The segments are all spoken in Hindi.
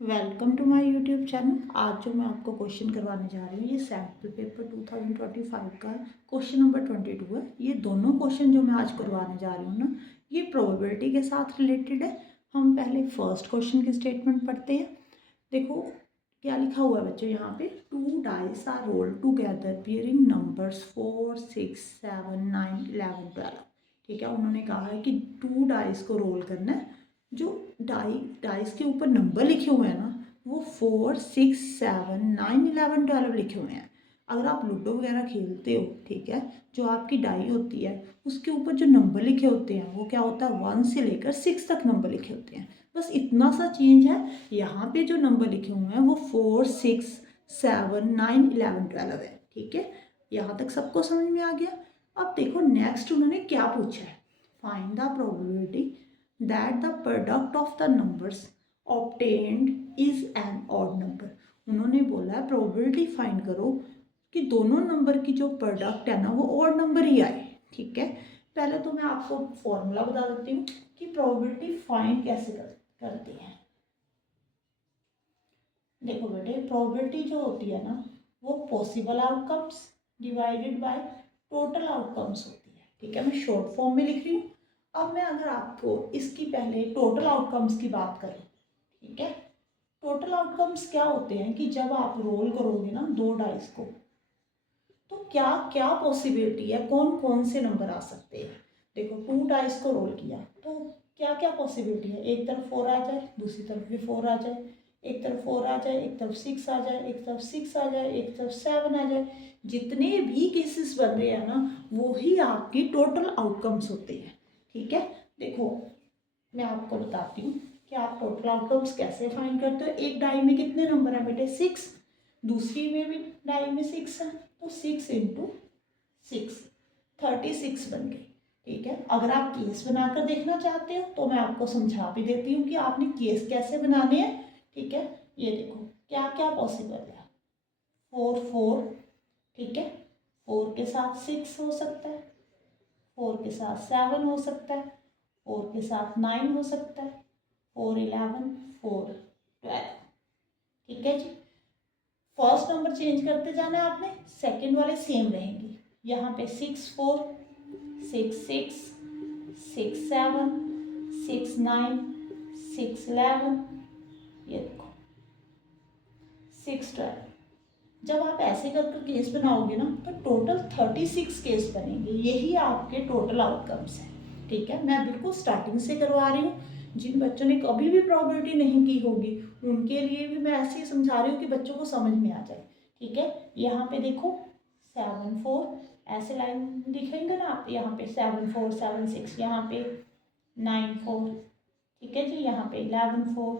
Welcome to my YouTube channel. आज जो मैं आपको क्वेश्चन करवाने जा रही हूँ ये सैम्पल पेपर 2025 का क्वेश्चन नंबर 22 है। ये दोनों क्वेश्चन जो मैं आज करवाने जा रही हूँ ना, ये प्रोबेबिलिटी के साथ रिलेटेड है। हम पहले फर्स्ट क्वेश्चन की स्टेटमेंट पढ़ते हैं। देखो क्या लिखा हुआ है बच्चों, यहाँ पे 2 dice are roll together bearing numbers 4, 6, 7, 9, 11, 12। ठीक है, उन्होंने कहा है कि 2 डाइस को रोल करना है। जो डाइस के ऊपर नंबर लिखे हुए हैं ना, वो 4, 6, 7, 9, 11, 12 लिखे हुए हैं। अगर आप लूडो वगैरह खेलते हो, ठीक है, जो आपकी डाई होती है उसके ऊपर जो नंबर लिखे होते हैं वो क्या होता है, 1 से लेकर 6 तक नंबर लिखे होते हैं। बस इतना सा चेंज है। यहाँ पे जो नंबर लिखे हुए हैं वो 4, 6, 7, 9, 11, 12 है। ठीक है, यहाँ तक सबको समझ में आ गया। अब देखो नेक्स्ट उन्होंने क्या पूछा है, find the probability that the product of the numbers obtained is an odd number। उन्होंने बोला है प्रोबेबिलिटी फाइंड करो कि दोनों नंबर की जो प्रोडक्ट है ना वो ऑड नंबर ही आए। ठीक है, पहले तो मैं आपको फॉर्मूला बता देती हूँ कि प्रोबेबिलिटी फाइंड कैसे करते हैं। देखो बेटे, प्रोबेबिलिटी जो होती है ना वो possible outcomes divided by total outcomes होती है। ठीक है, मैं शॉर्ट फॉर्म में लिख रही हूँ। अब मैं अगर आपको इसकी पहले टोटल आउटकम्स की बात करूँ, ठीक है, टोटल आउटकम्स क्या होते हैं कि जब आप रोल करोगे ना 2 डाइस को, तो क्या क्या पॉसिबिलिटी है, कौन कौन से नंबर आ सकते हैं। देखो 2 डाइस को रोल किया तो क्या क्या पॉसिबिलिटी है, एक तरफ 4 आ जाए, दूसरी तरफ भी 4 आ जाए, एक तरफ 4 आ जाए, एक तरफ 6 आ जाए, एक तरफ 6 आ जाए, एक तरफ 7 आ जाए। जितने भी केसेस बन रहे हैं ना वो ही आपकी टोटल आउटकम्स होते हैं। ठीक है, देखो मैं आपको बताती हूँ कि आप टोटल आउटकम्स कैसे फाइंड करते हो। एक डाई में कितने नंबर हैं बेटे, 6। दूसरी में भी डाई में 6 है, तो 6 इंटू 6 36 बन गई। ठीक है, अगर आप केस बनाकर देखना चाहते हो तो मैं आपको समझा भी देती हूँ कि आपने केस कैसे बनाने हैं। ठीक है, ये देखो क्या क्या पॉसिबल है। 4, 4, ठीक है, 4 के साथ 6 हो सकता है, 4 के साथ 7 हो सकता है, 4 के साथ 9 हो सकता है, 4, 11, 4, 12। ठीक है जी, फर्स्ट नंबर चेंज करते जाना है आपने, सेकंड वाले सेम रहेंगे। यहाँ पे 6, 4, 6, 6, 6, 7, 6, 9, 6, 11, ये देखो 6, 12। जब आप ऐसे कर कर केस बनाओगे ना तो टोटल 36 केस बनेंगे। यही आपके टोटल आउटकम्स हैं। ठीक है, मैं बिल्कुल स्टार्टिंग से करवा रही हूँ। जिन बच्चों ने कभी भी प्रोबेबिलिटी नहीं की होगी उनके लिए भी मैं ऐसे ही समझा रही हूँ कि बच्चों को समझ में आ जाए। ठीक है, यहाँ पे देखो 7, 4 ऐसे लाइन दिखेंगे ना आप, यहाँ पे 7, 4, 7, 6, यहाँ पे 9, 4। ठीक है जी, यहाँ पे 11, 4,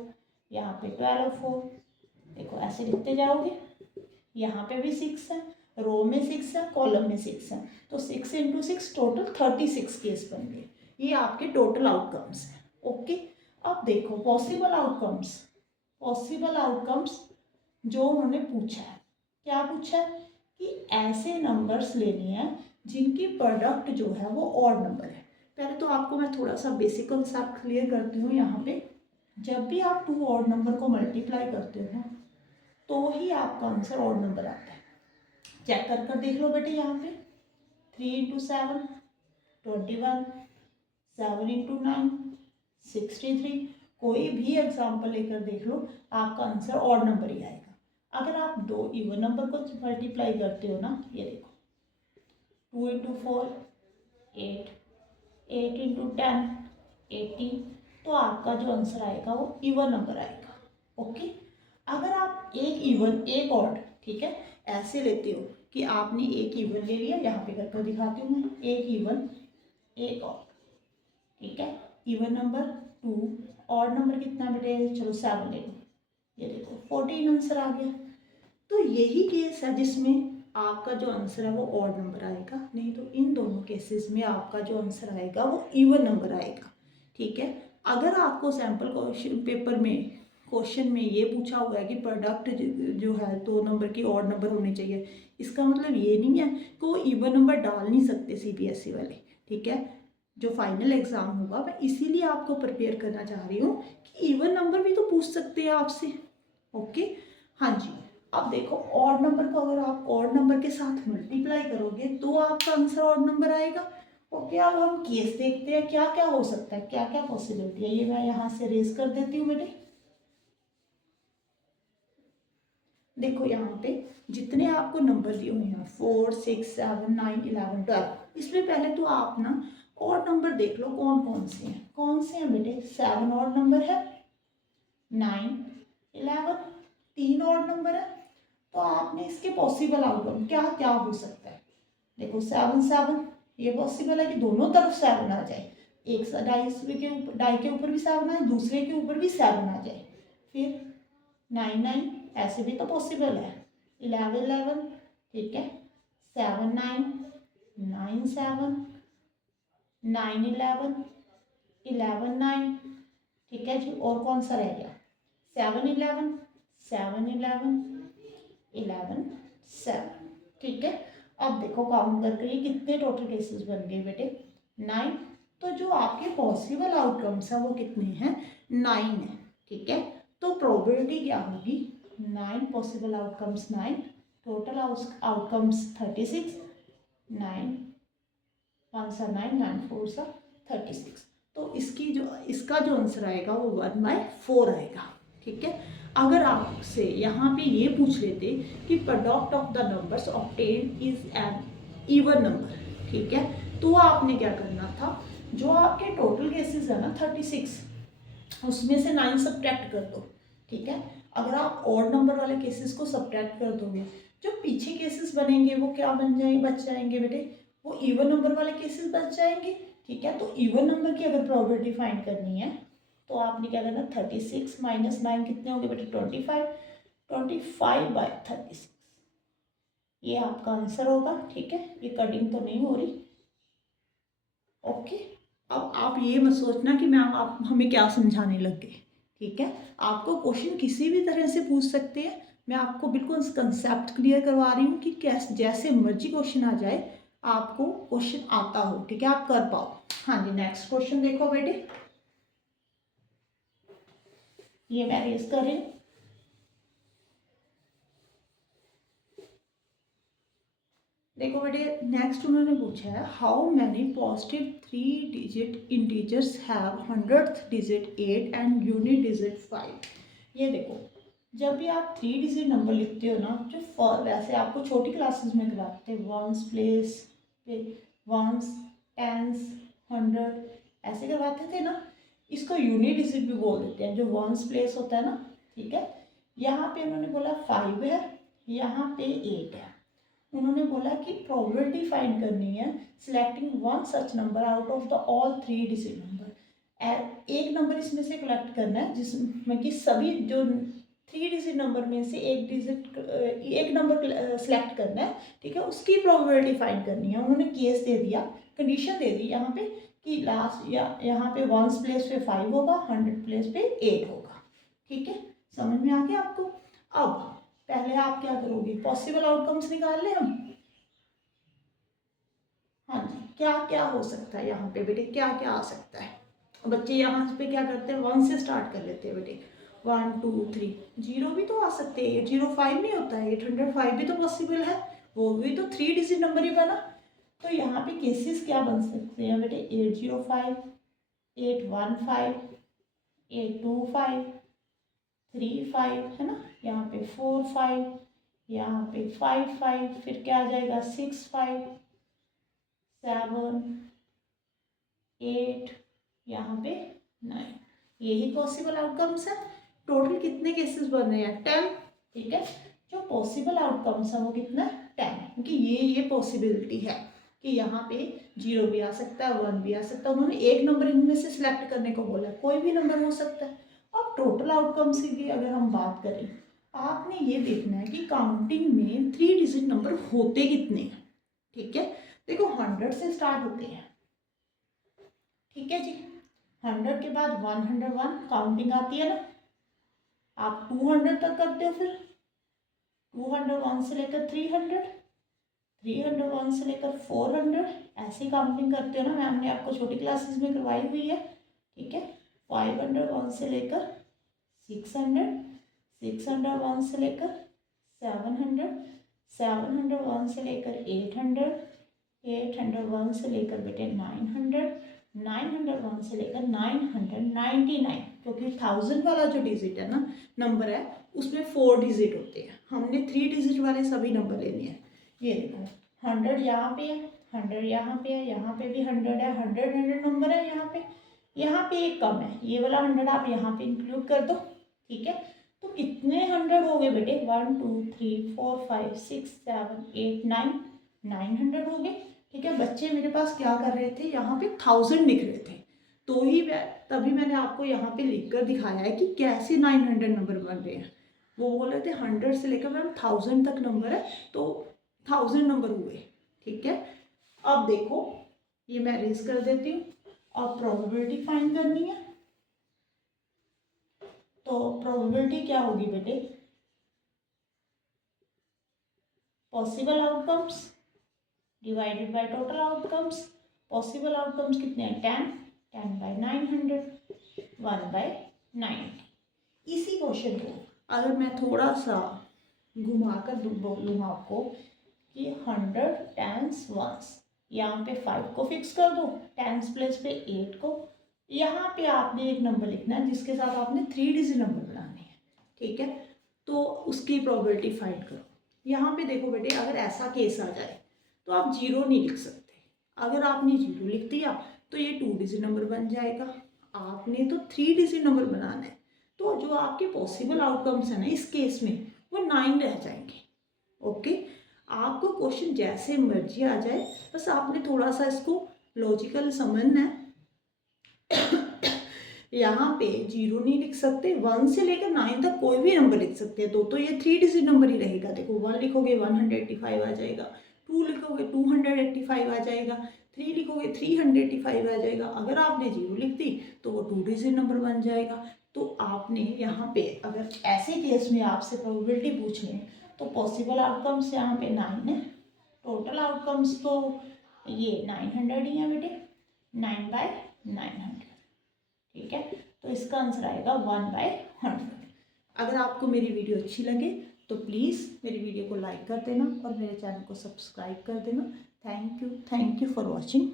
यहाँ पे 12, 4। देखो ऐसे लिखते जाओगे, यहाँ पे भी 6 है, रो में 6 है, कॉलम में 6 है, तो 6 इंटू 6 टोटल 36 केस बन गए। ये आपके टोटल आउटकम्स हैं। ओके, अब देखो पॉसिबल आउटकम्स। पॉसिबल आउटकम्स जो उन्होंने पूछा है, क्या पूछा है कि ऐसे नंबर्स लेने हैं जिनकी प्रोडक्ट जो है वो ऑड नंबर है। पहले तो आपको मैं थोड़ा सा बेसिक कंसेप्ट क्लियर करती हूँ। यहाँ पे जब भी आप 2 ऑड नंबर को मल्टीप्लाई करते हो ना तो ही आपका आंसर ऑड नंबर आता है। चेक कर कर देख लो बेटे, यहाँ पे 3 इंटू 7 21, 7 इंटू 9 63। कोई भी एग्जाम्पल लेकर देख लो, आपका आंसर ऑड नंबर ही आएगा। अगर आप 2 इवन नंबर को मल्टीप्लाई करते हो ना, ये देखो 2 इंटू 4 8, 8 इंटू 10 18, तो आपका जो आंसर आएगा वो इवन नंबर आएगा। ओके, अगर आप एक इवन एक ऑड, ठीक है, ऐसे लेते हो कि आपने एक इवन ले लिया, यहाँ पे करके दिखाती हूँ मैं, एक इवन एक ऑड। ठीक है, इवन नंबर 2, ऑड नंबर कितना बेटे, चलो 7 ले लो, ये देखो 14 आंसर आ गया। तो यही केस है जिसमें आपका जो आंसर है वो ऑड नंबर आएगा, नहीं तो इन दोनों केसेस में आपका जो आंसर आएगा वो इवन नंबर आएगा। ठीक है, अगर आपको सैम्पल क्वेश्चन पेपर में क्वेश्चन में ये पूछा हुआ है कि प्रोडक्ट जो है 2 नंबर की ऑड नंबर होनी चाहिए, इसका मतलब ये नहीं है कि वो इवन नंबर डाल नहीं सकते सीबीएसई वाले। ठीक है, जो फाइनल एग्जाम होगा मैं इसीलिए आपको प्रिपेयर करना चाह रही हूँ कि इवन नंबर भी तो पूछ सकते हैं आपसे। ओके, हाँ जी। अब देखो ऑड नंबर को अगर आप ऑड नंबर के साथ मल्टीप्लाई करोगे तो आपका आंसर ऑड नंबर आएगा। ओके, अब हम केस देखते हैं क्या क्या हो सकता है, क्या क्या पॉसिबिलिटी है। ये मैं यहाँ से रेज कर देती हूँ बेटे। देखो यहाँ पे जितने आपको नंबर दिए हुए हैं 4 6 7 9 11 12, इसमें पहले तो आप ना ऑड नंबर देख लो कौन कौन से हैं। कौन से हैं बेटे? 7 ऑड नंबर है, 9 11 3 ऑड नंबर है। तो आपने इसके पॉसिबल आउटकम क्या क्या हो सकता है। देखो 7 7, ये पॉसिबल है कि दोनों तरफ 7 आ जाए, एक डाई के ऊपर भी 7 आए, दूसरे के ऊपर भी 7 आ जाए। फिर 9 9, ऐसे भी तो पॉसिबल है। 11 11, ठीक है। 7 9, 9 7, 9 11, 11 9, ठीक है जी। और कौन सा रह गया? 7 11, 7 11, 11 7, ठीक है। अब देखो काउंट करके ये कितने टोटल केसेस बन गए बेटे? 9। तो जो आपके पॉसिबल आउटकम्स है वो कितने हैं? 9 है, ठीक है। तो प्रोबेबिलिटी क्या होगी? 9 पॉसिबल आउटकम्स 9, टोटल आउटकम्स 36, 9 1 सा 9, 9 4 सा 36। तो इसका जो आंसर आएगा वो 1/4 आएगा, ठीक है। अगर आपसे यहाँ पे ये पूछ लेते कि product of the numbers obtained is an even number, ठीक है, तो आपने क्या करना था, जो आपके टोटल केसेस है ना 36, उसमें से 9 सब्ट्रैक्ट कर दो, ठीक है। अगर आप ऑड नंबर वाले केसेस को सब्ट्रैक्ट कर दोगे, जो पीछे केसेस बनेंगे वो क्या बच जाएंगे बेटे? वो इवन नंबर वाले केसेस बच जाएंगे, ठीक है। तो इवन नंबर की अगर प्रोबेबिलिटी फाइंड करनी है तो आपने क्या करना, 36 माइनस 9 कितने होंगे बेटे? 25, 25/36, ये आपका आंसर होगा, ठीक है। ये कटिंग तो नहीं हो रही, ओके। अब आप ये मत सोचना कि मैम आप हमें क्या समझाने लग गए, ठीक है। आपको क्वेश्चन किसी भी तरह से पूछ सकते हैं, मैं आपको बिल्कुल कंसेप्ट क्लियर करवा रही हूँ कि कैसे जैसे मर्जी क्वेश्चन आ जाए आपको क्वेश्चन आता हो, ठीक है, आप कर पाओ। हाँ जी, नेक्स्ट क्वेश्चन देखो बेटे, ये मैं रेज कर रही हूँ। देखो बेटे नेक्स्ट उन्होंने पूछा है how many positive 3 digit integers have 100th digit 8 and unit digit 5। ये देखो जब भी आप 3 डिजिट नंबर लिखते हो ना, जो वैसे आपको छोटी क्लासेस में कराते हैं वंस प्लेस पे वंस टेंस 100 ऐसे करवाते थे ना, इसको यूनिट डिजिट भी बोल देते हैं, जो वंस प्लेस होता है ना, ठीक है। यहाँ पे उन्होंने बोला 5 है, यहाँ पे 8 है। उन्होंने बोला कि प्रोबेबिलिटी फाइंड करनी है selecting one such number out of the all 3 digit number. एक नंबर इसमें से कलेक्ट करना है जिसमें कि सभी जो 3 डिजिट नंबर में से एक नंबर सेलेक्ट करना है, ठीक है, उसकी प्रोबेबिलिटी फाइंड करनी है। उन्होंने केस दे दिया, कंडीशन दे दी यहाँ पे कि लास्ट यहाँ पे वंस प्लेस पे 5 होगा, 100 प्लेस पे 8 होगा, ठीक है। समझ में आ गया आपको? अब पहले आप क्या करोगे, पॉसिबल आउटकम्स निकाल लें हम। हाँ जी, क्या क्या हो सकता है यहाँ पे बेटे, क्या क्या आ सकता है। बच्चे यहाँ पे क्या करते हैं, 1 से स्टार्ट कर लेते हैं बेटे, 1 2 3, 0 भी तो आ सकते हैं, 805 नहीं होता है, 805 भी तो पॉसिबल है, वो भी तो 3 डिजिट नंबर ही बना। तो यहाँ पे केसेस क्या बन सकते हैं बेटे, 805, 815, 825, 35 है ना, यहाँ पे 45, यहाँ पे 55, फिर क्या आ जाएगा 65, 7 8, यहाँ पे 9। यही पॉसिबल आउटकम्स है। टोटल कितने केसेस बन रहे हैं? 10, ठीक है। जो पॉसिबल आउटकम्स है वो कितना? 10, क्योंकि ये पॉसिबिलिटी है कि यहाँ पे 0 भी आ सकता है, 1 भी आ सकता है। उन्होंने एक नंबर इनमें से सिलेक्ट करने को बोला, कोई भी नंबर हो सकता है। अब टोटल आउटकम्स की अगर हम बात करें, आपने ये देखना है कि काउंटिंग में 3 डिजिट नंबर होते कितने हैं, ठीक है। देखो 100 से स्टार्ट होते हैं, ठीक है जी। 100 के बाद 101 काउंटिंग आती है ना, आप 200 तक करते हो, फिर 201 से लेकर 300, 301 से लेकर 400, ऐसी काउंटिंग करते हो ना, मैम ने आपको छोटी क्लासेस में करवाई हुई है, ठीक है। 501 से लेकर 600, 601 से लेकर 700, 701 से लेकर 800, 801 से लेकर बेटे 900, 901 से लेकर 999, क्योंकि 1000 वाला जो डिजिट है ना नंबर है उसमें 4 डिजिट होते हैं, हमने 3 डिजिट वाले सभी नंबर लेने हैं। ये देखो 100 यहाँ पे है, 100 यहाँ पे है, यहाँ पे भी 100 है, 100 नंबर है यहाँ पे एक कम है, ये वाला 100 आप यहाँ पे इंक्लूड कर दो। ठीक है, तो कितने 100 हो गए बेटे? 1 2 3 4 5 6 7 8 9, 900 हो गए। ठीक है, बच्चे मेरे पास क्या कर रहे थे, यहाँ पे 1000 लिख रहे थे, तो ही तभी मैंने आपको यहाँ पे लिख कर दिखाया है कि कैसे 900 नंबर बन रहे हैं। वो बोल रहे थे 100 से लेकर मैम 1000 तक नंबर है, तो 1000 नंबर हुए। ठीक है, अब देखो ये मैं अरेज कर देती हूँ। अब प्रोबेबिलिटी फाइंड करनी है, तो प्रोबेबिलिटी क्या होगी बेटे? Possible outcomes divided by total outcomes. Possible outcomes कितने हैं? 10, 10 बाय 900, 1 बाय 90। इसी क्वेश्चन को अगर मैं थोड़ा सा घुमा कर बोलूँ आपको कि 100 टेंस वंस, यहाँ पे 5 को फिक्स कर दो, टेंस प्लेस पे 8 को, यहाँ पे आपने एक नंबर लिखना है जिसके साथ आपने 3 डिजिट नंबर बनाने हैं। ठीक है, तो उसकी प्रोबेबिलिटी फाइंड करो। यहाँ पे देखो बेटे, अगर ऐसा केस आ जाए तो आप 0 नहीं लिख सकते। अगर आपने 0 लिख दिया तो ये 2 डिजिट नंबर बन जाएगा, आपने तो 3 डिजिट नंबर बनाना है। तो जो आपके पॉसिबल आउटकम्स है ना इस केस में, वो 9 रह जाएंगे। ओके, आपको क्वेश्चन जैसे मर्जी आ जाए, बस आपने थोड़ा सा इसको लॉजिकल समझना है। यहाँ पे 0 नहीं लिख सकते, 1 से लेकर 9 तक कोई भी नंबर लिख सकते हैं, तो ये 3 डिजिट नंबर ही रहेगा। देखो 1 लिखोगे 185 आ जाएगा, 2 लिखोगे 285 आ जाएगा, 3 लिखोगे 385 आ जाएगा। अगर आपने 0 लिख दी तो वो 2 डिजिट नंबर बन जाएगा। तो आपने यहाँ पे अगर ऐसे केस में आपसे प्रोबेबिलिटी पूछ लें तो पॉसिबल आउटकम्स यहाँ पे 9 है, टोटल आउटकम्स तो ये 900 ही है बेटे, 9 बाय 900। ठीक है, तो इसका आंसर आएगा 1 बाय 100। अगर आपको मेरी वीडियो अच्छी लगे तो प्लीज़ मेरी वीडियो को लाइक कर देना और मेरे चैनल को सब्सक्राइब कर देना। Thank you for watching.